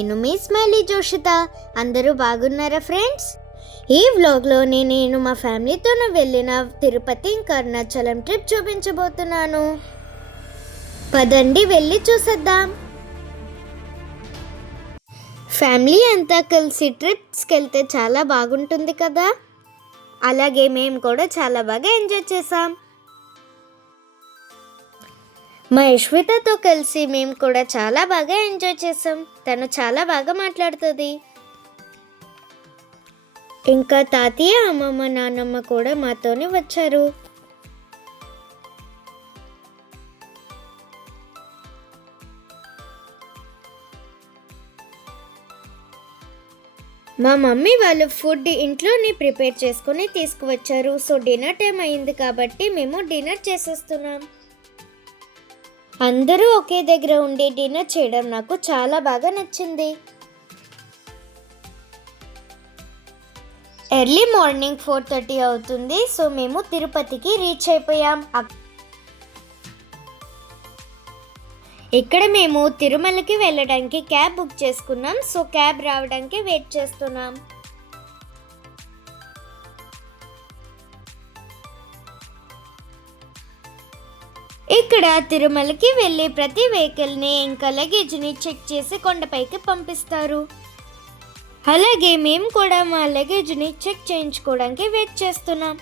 నేను మీ స్మైలీ జోషిత. అందరూ బాగున్నారా ఫ్రెండ్స్? ఈ వ్లాగ్లోని నేను మా ఫ్యామిలీతో వెళ్ళిన తిరుపతి ఇంకా అరుణాచలం ట్రిప్ చూపించబోతున్నాను. పదండి వెళ్ళి చూసేద్దాం. ఫ్యామిలీ అంతా కలిసి ట్రిప్స్కి వెళ్తే చాలా బాగుంటుంది కదా. అలాగే మేము కూడా చాలా బాగా ఎంజాయ్ చేసాం. మా యశ్వితతో కలిసి మేము కూడా చాలా బాగా ఎంజాయ్ చేసాం. తను చాలా బాగా మాట్లాడుతుంది. ఇంకా తాతయ్య, అమ్మమ్మ, నాన్నమ్మ కూడా మాతోనే వచ్చారు. మా మమ్మీ వాళ్ళు ఫుడ్ ఇంట్లోనే ప్రిపేర్ చేసుకుని తీసుకువచ్చారు. సో డిన్నర్ టైం అయింది కాబట్టి మేము డిన్నర్ చేసేస్తున్నాం. అందరూ ఒకే దగ్గర ఉండి డిన్నర్ చేయడం నాకు చాలా బాగా నచ్చింది. ఎర్లీ మార్నింగ్ 4:30 అవుతుంది. సో మేము తిరుపతికి రీచ్ అయిపోయాం. ఇక్కడ మేము తిరుమలకి వెళ్ళడానికి క్యాబ్ బుక్ చేసుకున్నాం. సో క్యాబ్ రావడానికి వెయిట్ చేస్తున్నాం. ఇక్కడ తిరుమలకి వెళ్ళి ప్రతి వెహికల్ని ఇంకా లగేజ్ని చెక్ చేసి కొండపైకి పంపిస్తారు. అలాగే మేము కూడా మా లగేజ్ని చెక్ చేయించుకోవడానికి వెయిట్ చేస్తున్నాం.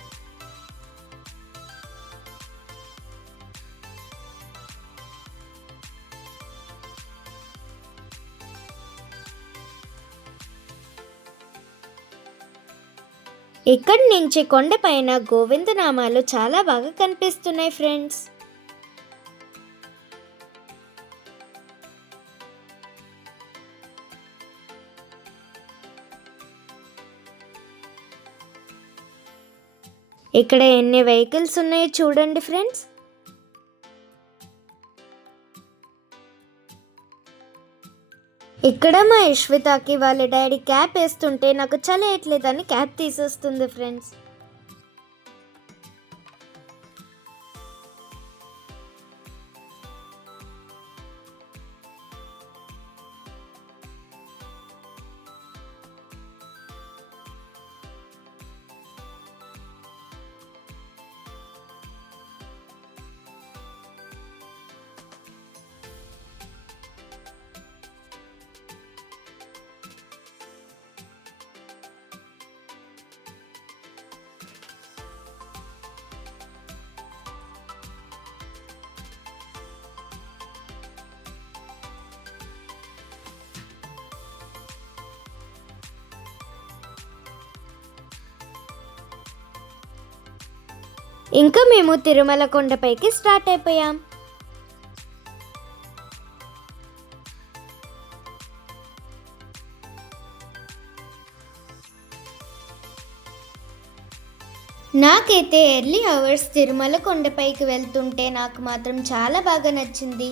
ఇక్కడి నుంచి కొండపైన గోవిందనామాలు చాలా బాగా కనిపిస్తున్నాయి ఫ్రెండ్స్. ఇక్కడ ఎన్ని వెహికల్స్ ఉన్నాయో చూడండి ఫ్రెండ్స్. ఇక్కడ మా యశ్వితకి వాళ్ళ డాడీ క్యాప్ వేస్తుంటే నాకు చలి వేయట్లేదని క్యాప్ తీసేస్తుంది ఫ్రెండ్స్. ఇంకా మేము తిరుమల కొండపైకి స్టార్ట్ అయిపోయాం. నాకైతే ఎర్లీ అవర్స్ తిరుమల కొండపైకి వెళ్తుంటే నాకు మాత్రం చాలా బాగా నచ్చింది.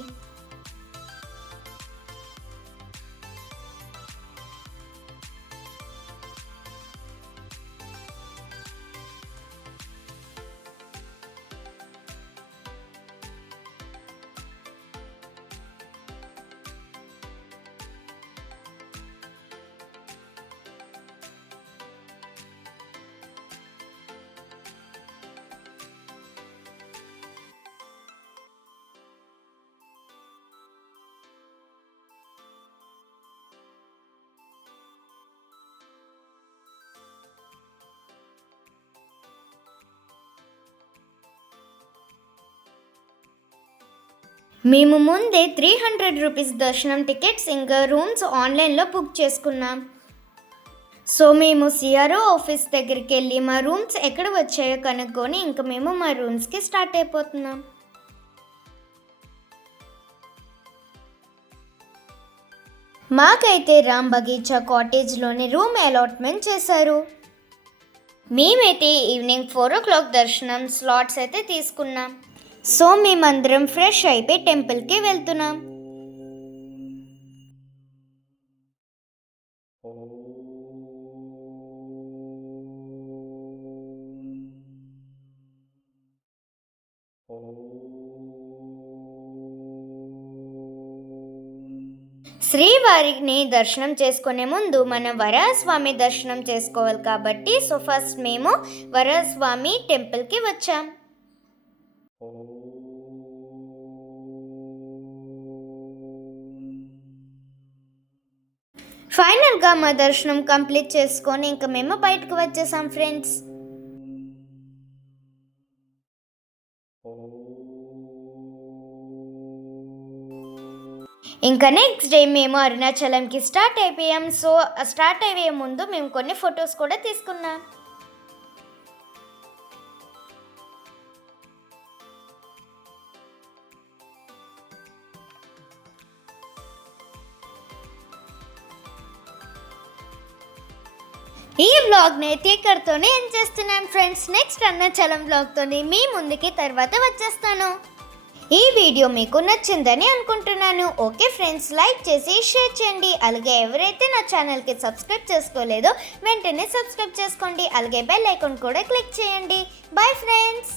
మేము ముందే 300 రూపీస్ దర్శనం టికెట్స్ ఇంకా రూమ్స్ ఆన్లైన్లో బుక్ చేసుకున్నాం. సో మేము సిఆర్ఓ ఆఫీస్ దగ్గరికి వెళ్ళి మా రూమ్స్ ఎక్కడ వచ్చాయో కనుక్కొని ఇంకా మేము మా రూమ్స్కి స్టార్ట్ అయిపోతున్నాం. మాకైతే రామ్ బగీచా కాటేజ్లోని రూమ్ అలాట్మెంట్ చేశారు. మేమైతే ఈవినింగ్ 4 o'clock దర్శనం స్లాట్స్ అయితే తీసుకున్నాం. సో మేమందరం ఫ్రెష్ అయిపోయి టెంపుల్కి వెళ్తున్నాం. శ్రీవారిని దర్శనం చేసుకునే ముందు మనం వరాహస్వామి దర్శనం చేసుకోవాలి కాబట్టి ఫస్ట్ మేము వరాహస్వామి టెంపుల్కి వచ్చాం. ఫైనల్గా మా దర్శనం కంప్లీట్ చేసుకొని ఇంకా మేము బయటకు వచ్చేసాం ఫ్రెండ్స్. ఇంకా నెక్స్ట్ డే మేము అరుణాచలంకి స్టార్ట్ అయిపోయాం. సో స్టార్ట్ అయ్యే ముందు మేము కొన్ని ఫొటోస్ కూడా తీసుకున్నాం. ఈ వ్లాగ్ని అయితే ఇక్కడితోనే ఎండ్ చేస్తున్నాం ఫ్రెండ్స్. నెక్స్ట్ అరుణాచలం వ్లాగ్తోని మీ ముందుకి తర్వాత వచ్చేస్తాను. ఈ వీడియో మీకు నచ్చిందని అనుకుంటున్నాను. ఓకే ఫ్రెండ్స్, లైక్ చేసి షేర్ చేయండి. అలాగే ఎవరైతే నా ఛానల్కి సబ్స్క్రైబ్ చేసుకోలేదో వెంటనే సబ్స్క్రైబ్ చేసుకోండి. అలాగే బెల్ ఐకాన్ కూడా క్లిక్ చేయండి. Bye friends.